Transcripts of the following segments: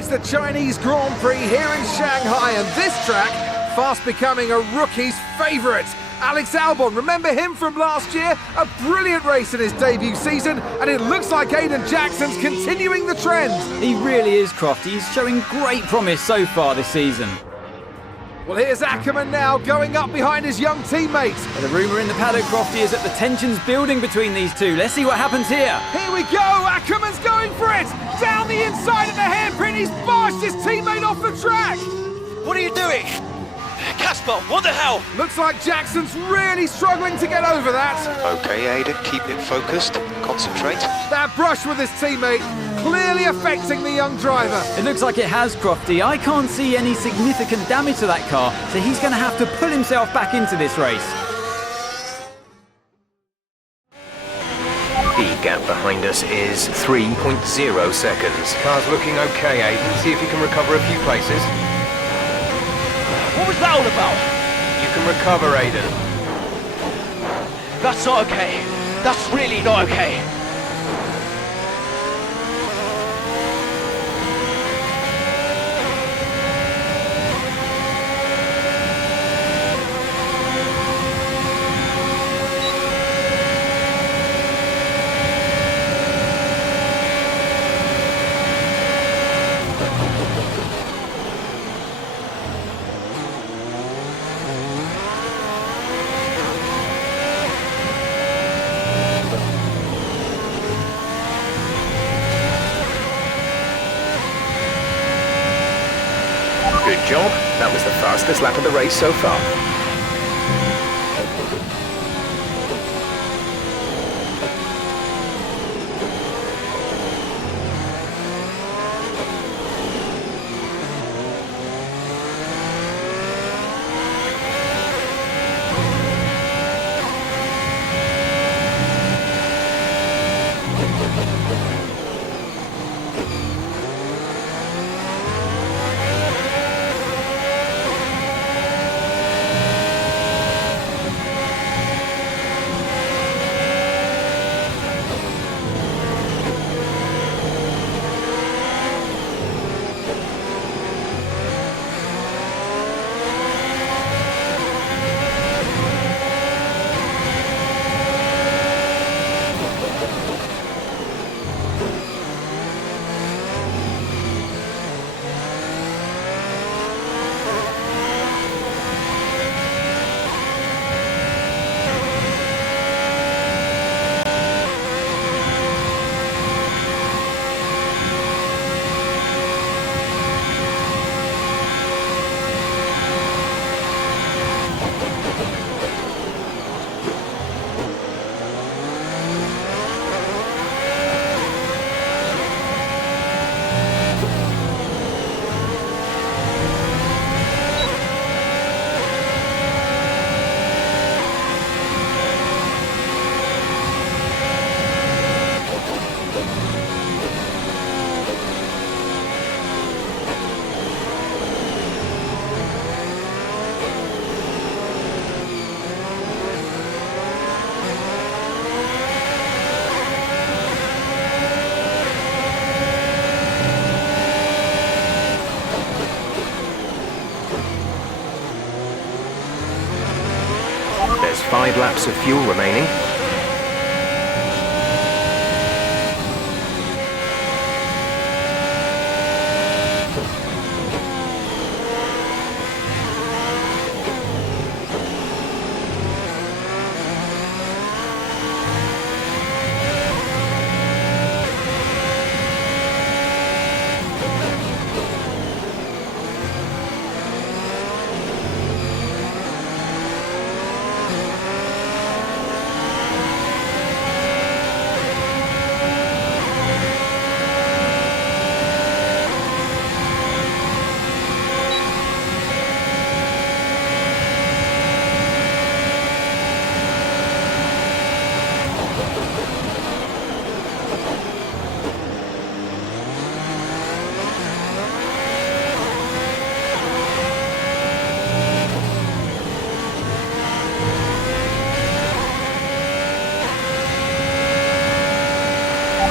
It's the Chinese Grand Prix here in Shanghai, and this track fast becoming a rookie's favourite. Alex Albon, remember him from last year? A brilliant race in his debut season, and it looks like Aiden Jackson's continuing the trend. He really is, Croft. He's showing great promise so far this season. Well, here's Ackerman now, going up behind his young teammate. The rumour in the paddock, Crofty, is that the tension's building between these two. Let's see what happens here. Here we go, Ackerman's going for it! Down the inside of the hairpin, he's barged his teammate off the track! What are you doing? Casper, what the hell? Looks like Jackson's really struggling to get over that. Okay, Aiden, keep it focused, concentrate. That brush with his teammate clearly affecting the young driver. It looks like it has, Crofty. I can't see any significant damage to that car, so he's going to have to pull himself back into this race. The gap behind us is 3.0 seconds. Car's looking okay, Aiden. See if you can recover a few places. What was that all about? You can recover, Aiden. That's not okay. That's really not okay. Good job. That was the fastest lap of the race so far. There's 5 laps of fuel remaining.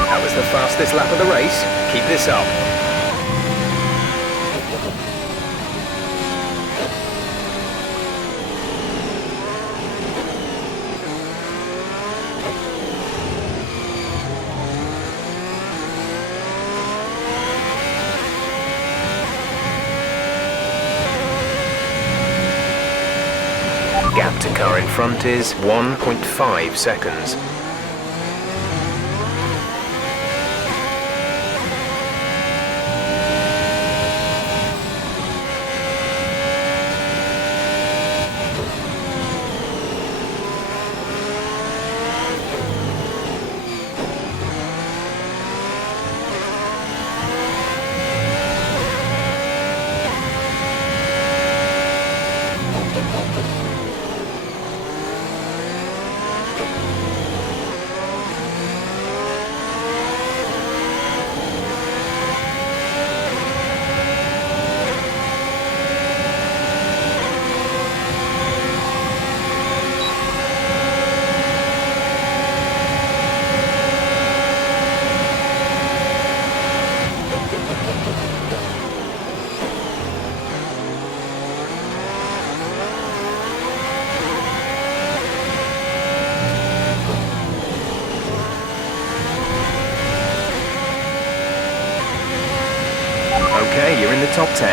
That was the fastest lap of the race. Keep this up. Gap to car in front is 1.5 seconds. Okay, you're in the top 10.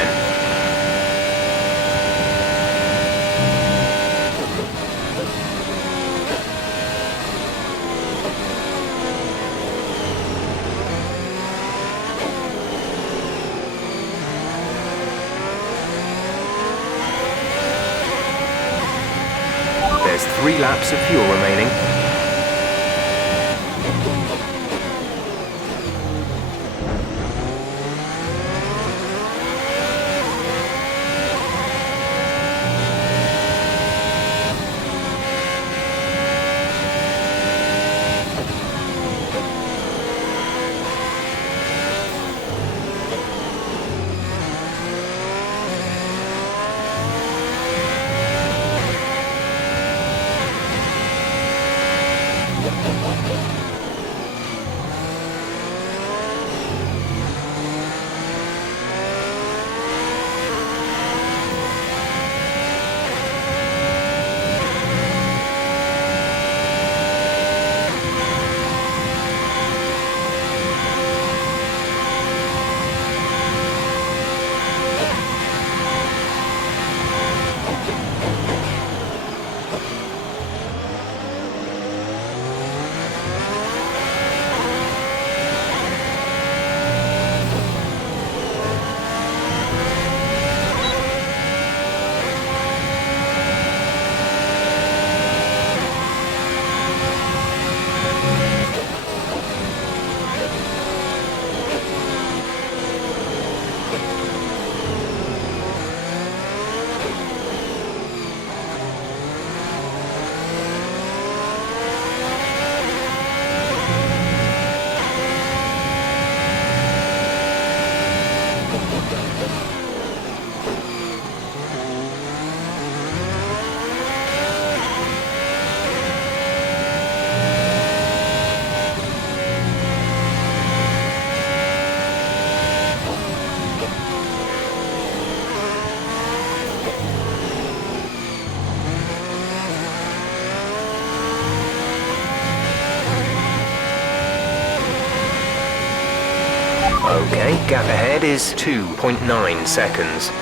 There's 3 laps of fuel remaining. Okay, gap ahead is 2.9 seconds.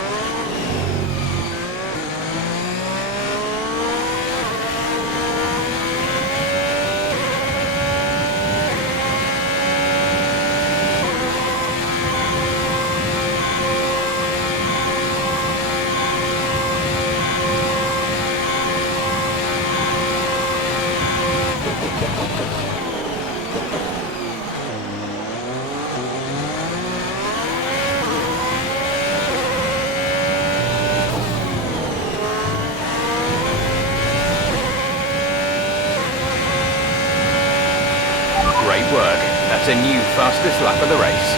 Great work. That's a new fastest lap of the race.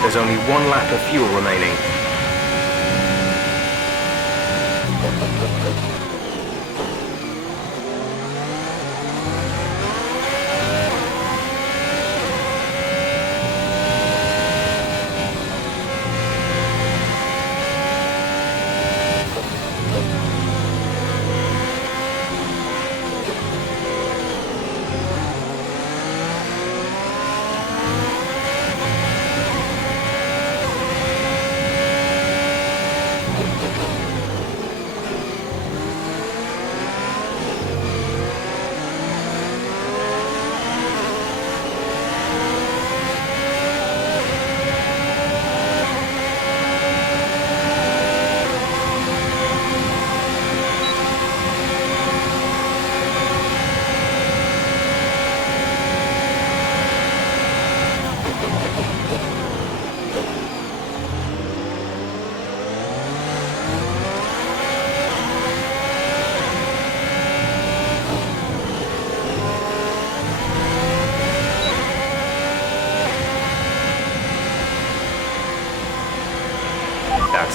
There's only 1 lap of fuel remaining.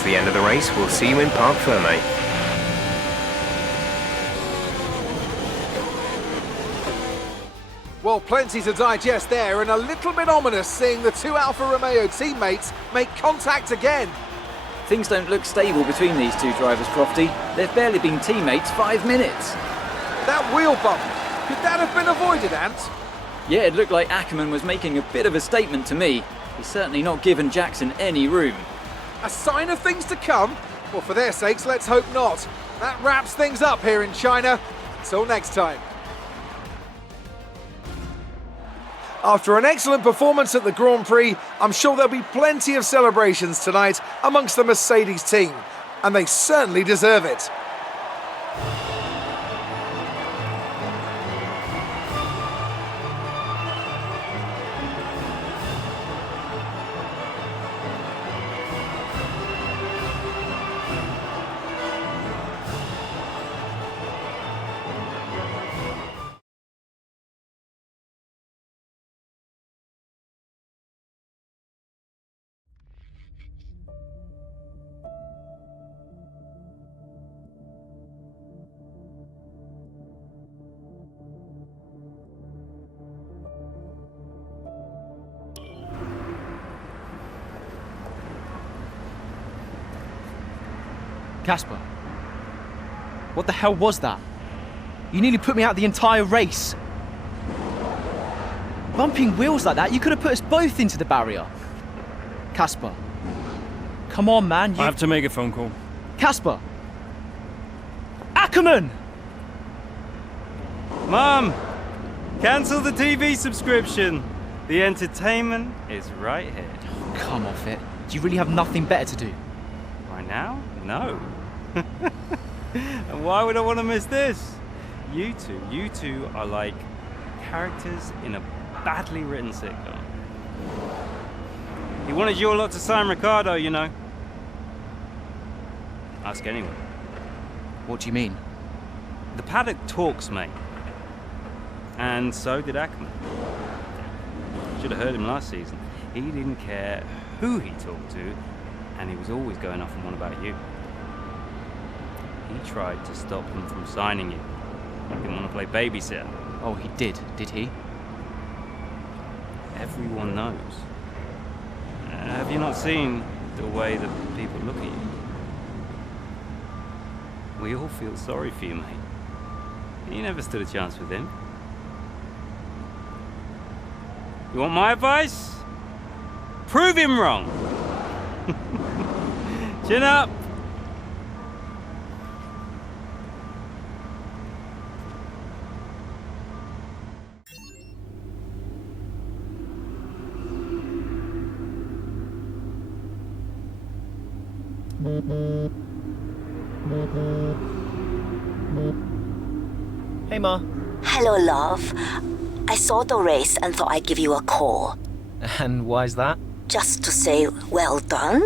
the end of the race. We'll see you in Parc Ferme. Well, plenty to digest there, and a little bit ominous seeing the two Alfa Romeo teammates make contact again. Things don't look stable between these two drivers, Crofty. They've barely been teammates 5 minutes. That wheel bump, could that have been avoided, Ant? Yeah, it looked like Ackerman was making a bit of a statement to me. He's certainly not given Jackson any room. A sign of things to come? Well, for their sakes, let's hope not. That wraps things up here in China. Until next time. After an excellent performance at the Grand Prix, I'm sure there'll be plenty of celebrations tonight amongst the Mercedes team, and they certainly deserve it. Casper, what the hell was that? You nearly put me out the entire race. Bumping wheels like that, you could have put us both into the barrier. Casper, come on, man. I have to make a phone call. Casper! Ackerman! Mum! Cancel the TV subscription. The entertainment is right here. Come off it. Do you really have nothing better to do? Right now? No. And why would I want to miss this? You two are like characters in a badly written sitcom. He wanted your lot to sign Ricardo, you know. Ask anyone. What do you mean? The paddock talks, mate. And so did Ackerman. Should have heard him last season. He didn't care who he talked to, and he was always going off on one about you. He tried to stop them from signing you. He didn't want to play babysitter. Oh, he did he? Everyone knows. Have you not seen the way that people look at you? We all feel sorry for you, mate. You never stood a chance with him. You want my advice? Prove him wrong. Chin up. Hey, Ma. Hello, love. I saw the race and thought I'd give you a call. And why's that? Just to say well done,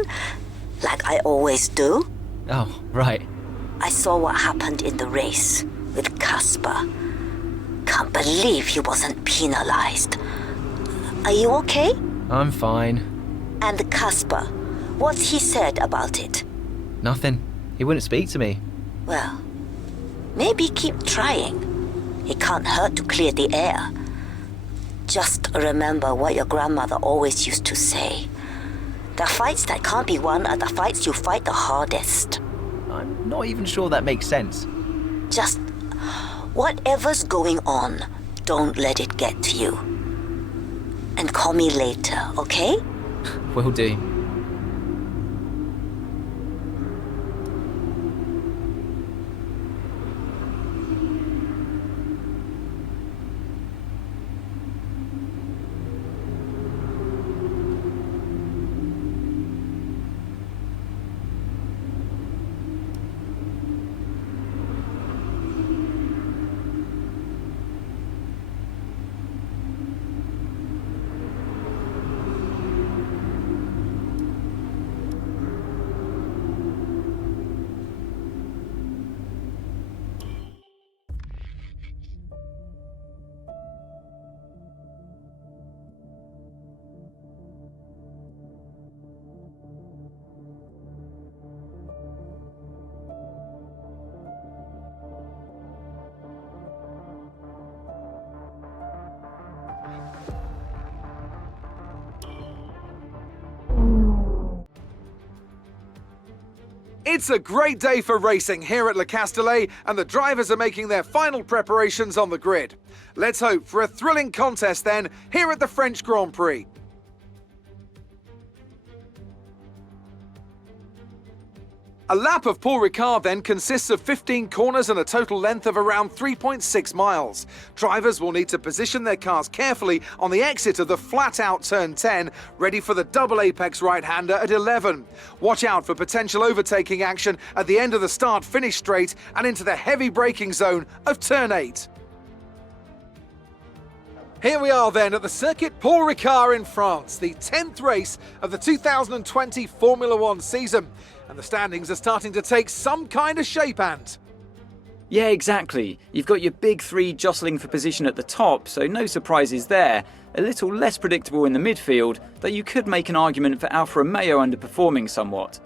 like I always do. Oh, right. I saw what happened in the race with Casper. Can't believe he wasn't penalized. Are you okay? I'm fine. And Casper, what's he said about it? Nothing. He wouldn't speak to me. Well, maybe keep trying. It can't hurt to clear the air. Just remember what your grandmother always used to say. The fights that can't be won are the fights you fight the hardest. I'm not even sure that makes sense. Just whatever's going on, don't let it get to you. And call me later, okay? Will do. It's a great day for racing here at Le Castellet, and the drivers are making their final preparations on the grid. Let's hope for a thrilling contest then here at the French Grand Prix. A lap of Paul Ricard then consists of 15 corners and a total length of around 3.6 miles. Drivers will need to position their cars carefully on the exit of the flat-out turn 10, ready for the double apex right-hander at 11. Watch out for potential overtaking action at the end of the start-finish straight and into the heavy braking zone of turn 8. Here we are then at the Circuit Paul Ricard in France, the 10th race of the 2020 Formula One season. And the standings are starting to take some kind of shape, Ant. Yeah, exactly. You've got your big three jostling for position at the top, so no surprises there. A little less predictable in the midfield, though you could make an argument for Alfa Romeo underperforming somewhat.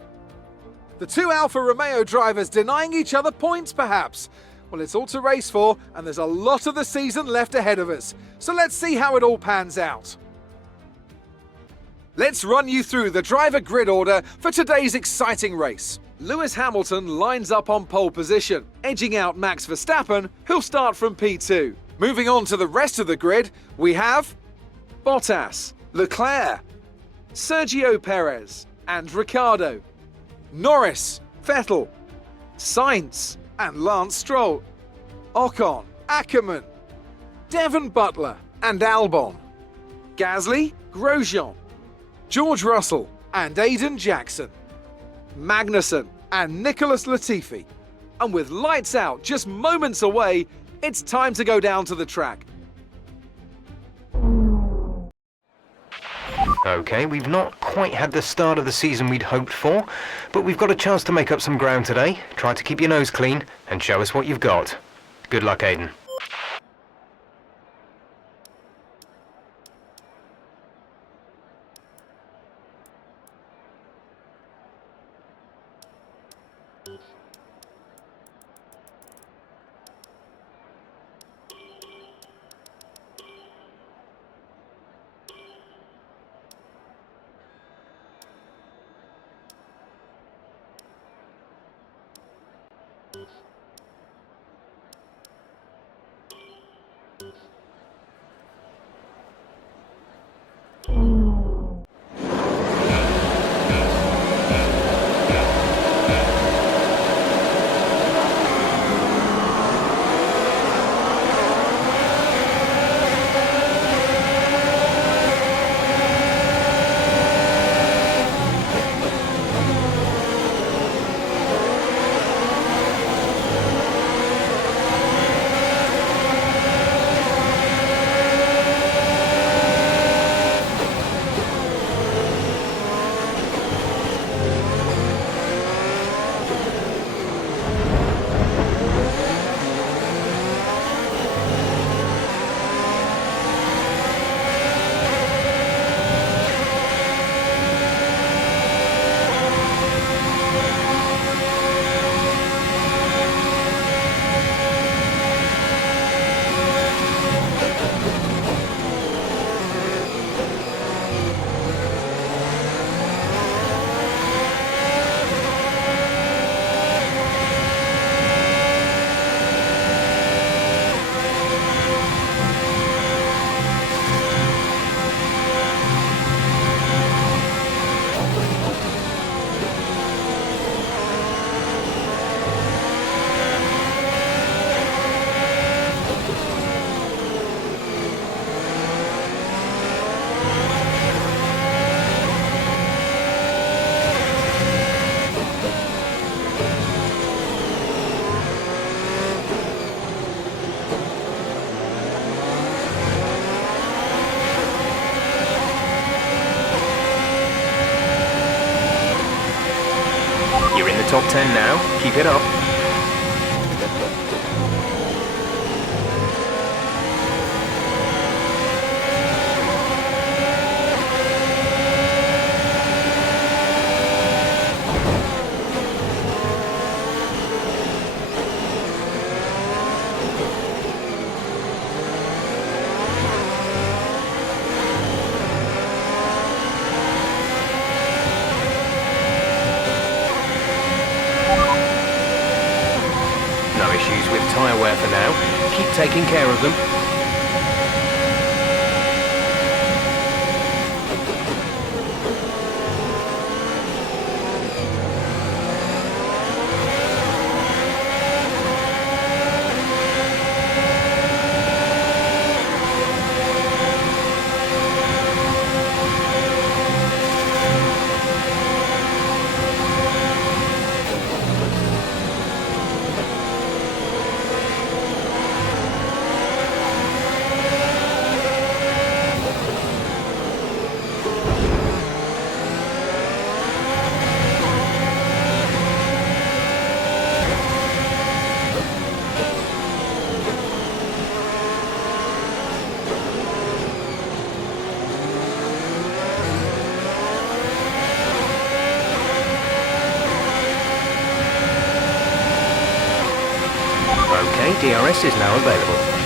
The two Alfa Romeo drivers denying each other points, perhaps. Well, it's all to race for, and there's a lot of the season left ahead of us. So let's see how it all pans out. Let's run you through the driver grid order for today's exciting race. Lewis Hamilton lines up on pole position, edging out Max Verstappen, who'll start from P2. Moving on to the rest of the grid, we have Bottas, Leclerc, Sergio Perez, and Ricciardo, Norris, Vettel, Sainz, and Lance Stroll, Ocon, Ackermann, Devon Butler, and Albon, Gasly, Grosjean, George Russell and Aiden Jackson, Magnussen and Nicholas Latifi. And with lights out just moments away, it's time to go down to the track. Okay, we've not quite had the start of the season we'd hoped for, but we've got a chance to make up some ground today. Try to keep your nose clean and show us what you've got. Good luck, Aiden. You're in the top 10 now. Keep it up. No issues with tyre wear for now. Keep taking care of them. Okay, DRS is now available.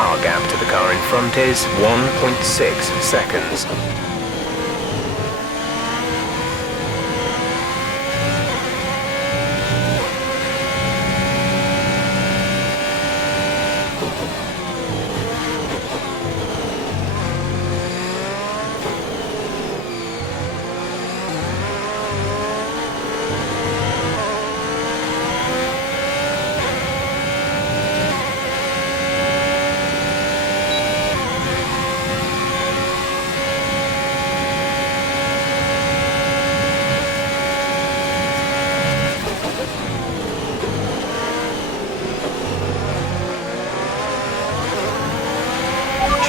Our gap to the car in front is 1.6 seconds.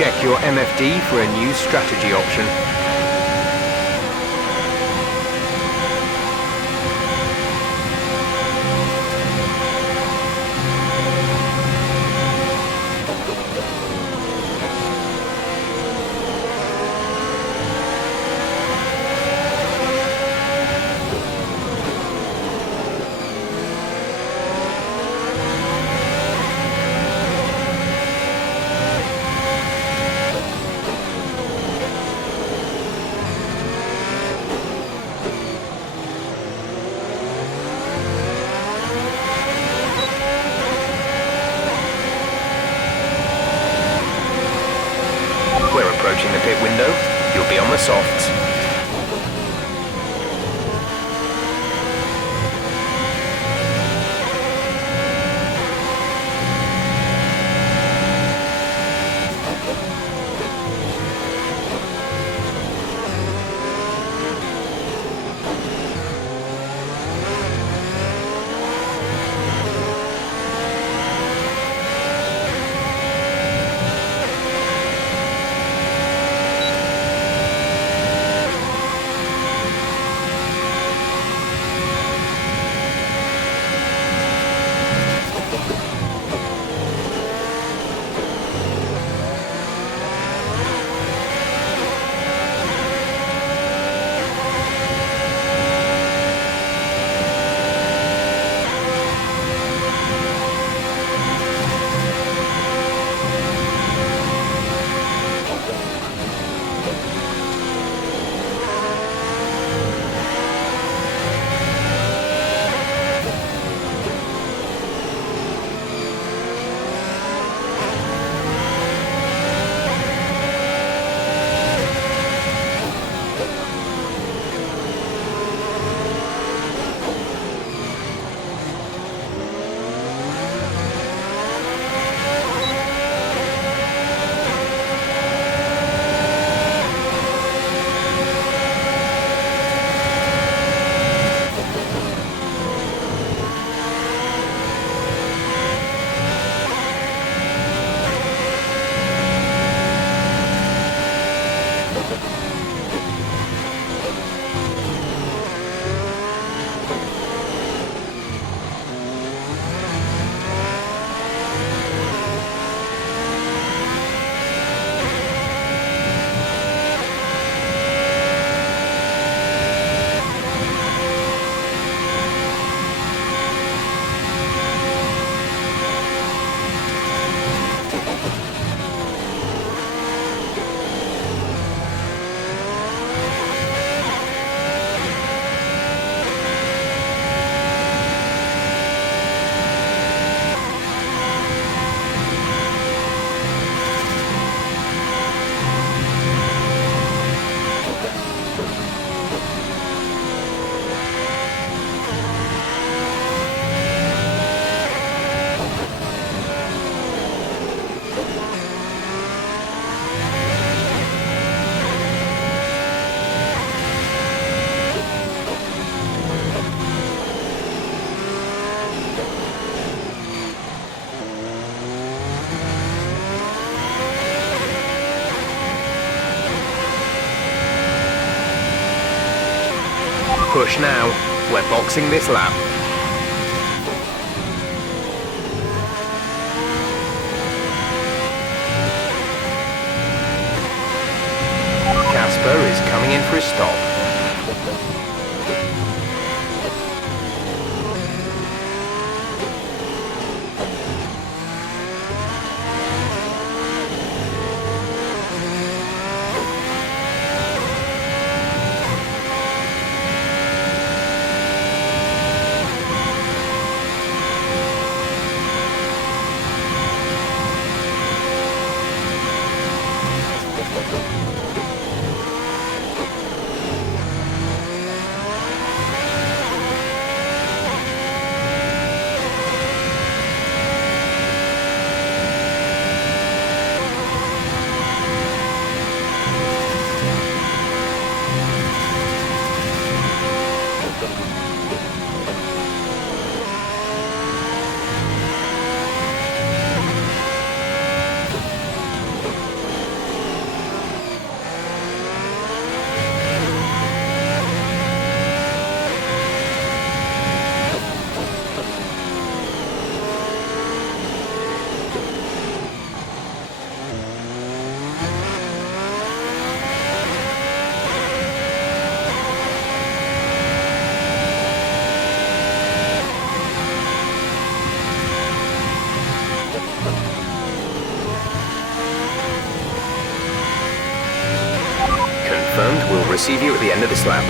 Check your MFD for a new strategy option. We're approaching the pit window. You'll be on the softs. push now. We're boxing this lap. Casper is coming in for his stop. Confirmed, we'll receive you at the end of this lap.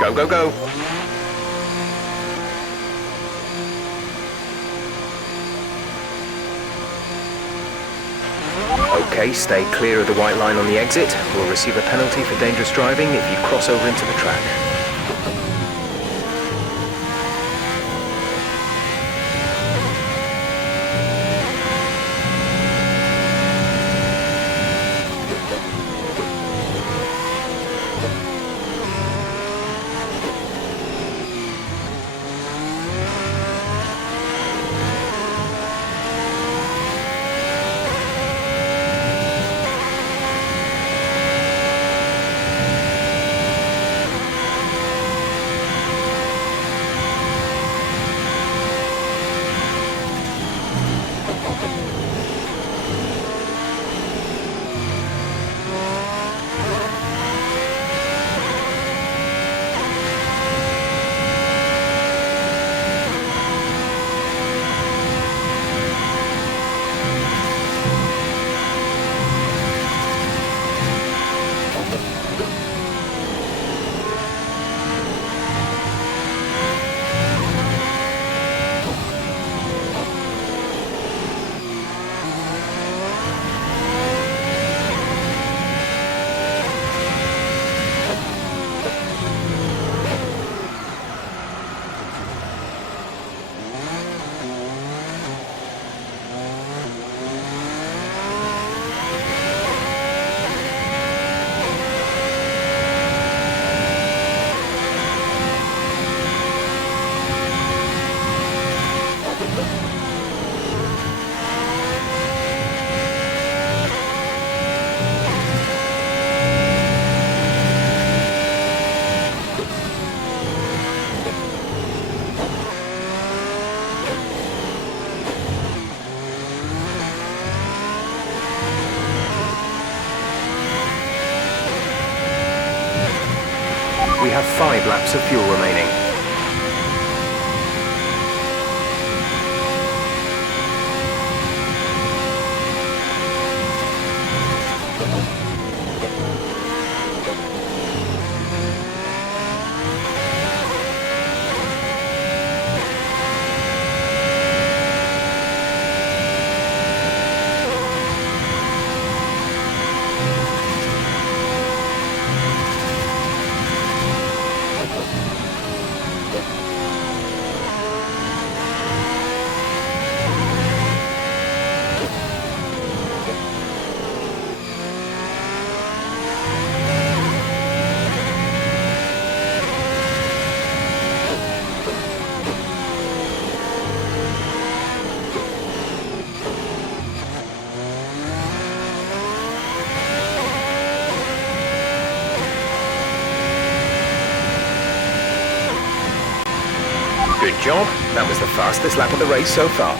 Go, go, go. Okay, stay clear of the white line on the exit. We'll receive a penalty for dangerous driving if you cross over into the track. 5 laps of fuel remaining. Good job. That was the fastest lap of the race so far.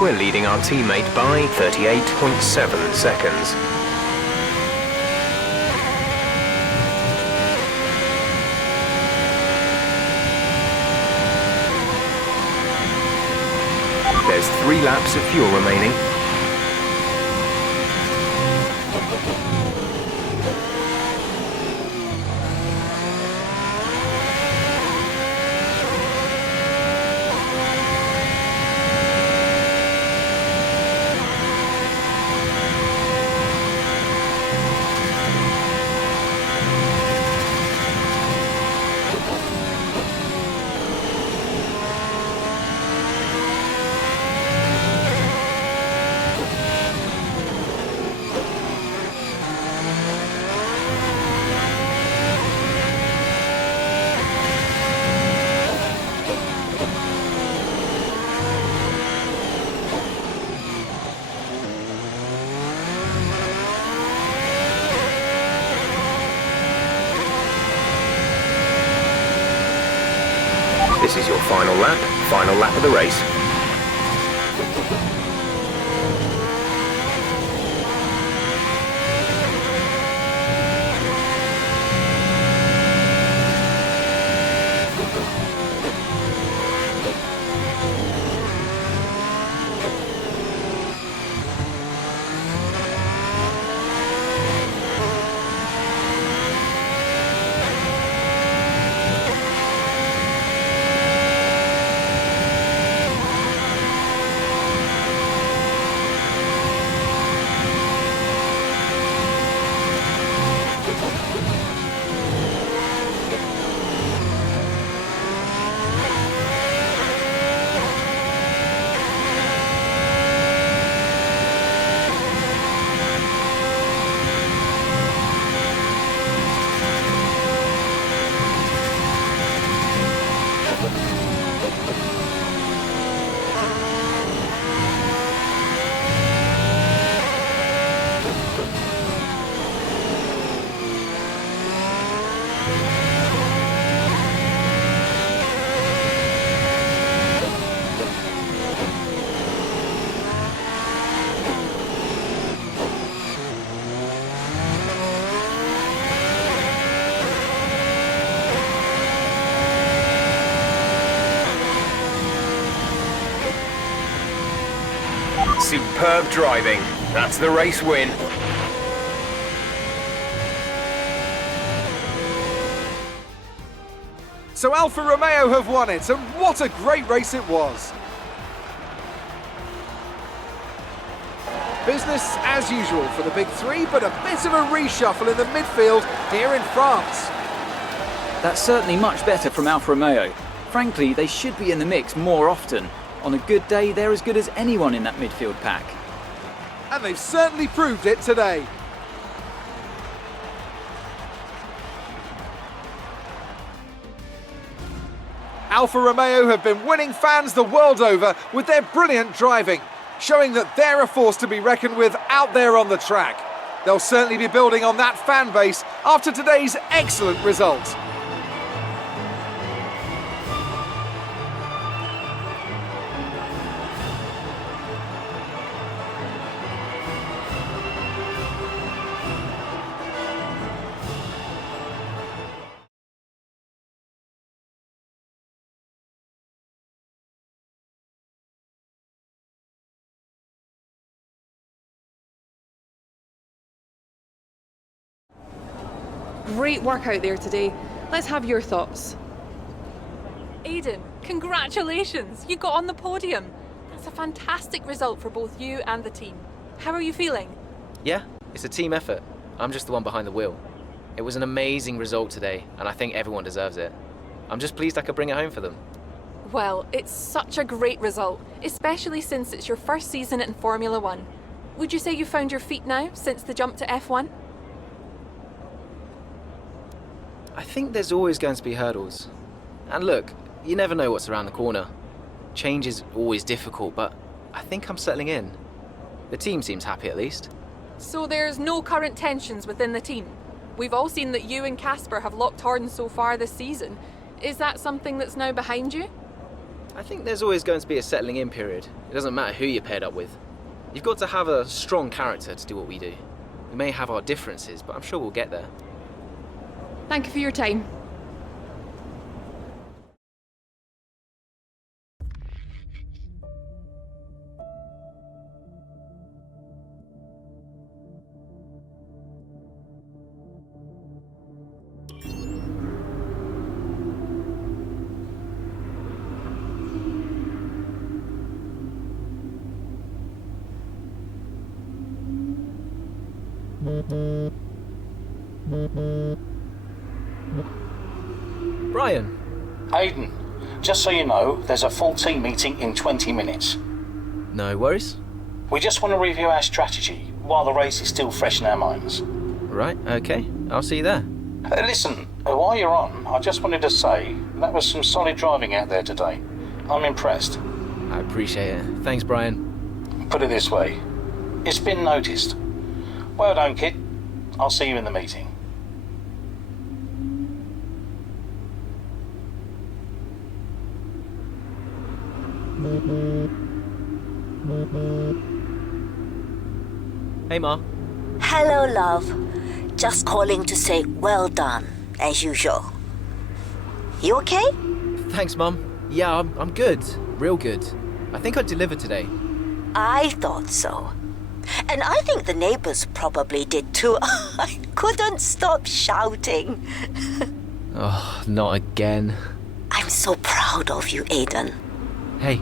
We're leading our teammate by 38.7 seconds. There's 3 laps of fuel remaining. This is your final lap of the race. Superb driving. That's the race win. So Alfa Romeo have won it, and what a great race it was. Business as usual for the big three, but a bit of a reshuffle in the midfield here in France. That's certainly much better from Alfa Romeo. Frankly, they should be in the mix more often. On a good day, they're as good as anyone in that midfield pack. And they've certainly proved it today. Alfa Romeo have been winning fans the world over with their brilliant driving, showing that they're a force to be reckoned with out there on the track. They'll certainly be building on that fan base after today's excellent result. Great work out there today. Let's have your thoughts. Aiden, congratulations! You got on the podium. That's a fantastic result for both you and the team. How are you feeling? Yeah, it's a team effort. I'm just the one behind the wheel. It was an amazing result today, and I think everyone deserves it. I'm just pleased I could bring it home for them. Well, it's such a great result, especially since it's your first season in Formula One. Would you say you found your feet now since the jump to F1? I think there's always going to be hurdles. And look, you never know what's around the corner. Change is always difficult, but I think I'm settling in. The team seems happy at least. So there's no current tensions within the team? We've all seen that you and Casper have locked horns so far this season. Is that something that's now behind you? I think there's always going to be a settling in period. It doesn't matter who you're paired up with. You've got to have a strong character to do what we do. We may have our differences, but I'm sure we'll get there. Thank you for your time. Brian. Aiden, just so you know, there's a full team meeting in 20 minutes. No worries. We just want to review our strategy while the race is still fresh in our minds. Right, okay. I'll see you there. Listen, while you're on, I just wanted to say that was some solid driving out there today. I'm impressed. I appreciate it. Thanks, Brian. Put it this way, it's been noticed. Well done, kid. I'll see you in the meeting. Hey, Ma. Hello, love. Just calling to say well done, as usual. You okay? Thanks, Mum. Yeah, I'm good. Real good. I think I delivered today. I thought so. And I think the neighbors probably did too. I couldn't stop shouting. Oh, not again. I'm so proud of you, Aiden. Hey,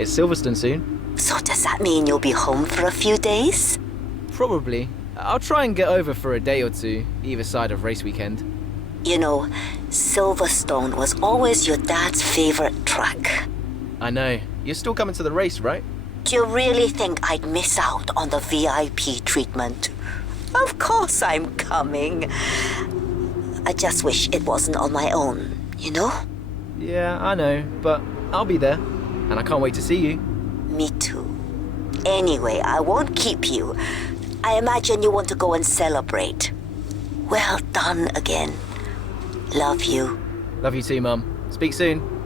it's Silverstone soon. So does that mean you'll be home for a few days? Probably. I'll try and get over for a day or two, either side of race weekend. You know, Silverstone was always your dad's favorite track. I know. You're still coming to the race, right? Do you really think I'd miss out on the VIP treatment? Of course I'm coming. I just wish it wasn't on my own, you know? Yeah, I know, but I'll be there. And I can't wait to see you. Me too. Anyway, I won't keep you. I imagine you want to go and celebrate. Well done again. Love you. Love you too, Mum. Speak soon.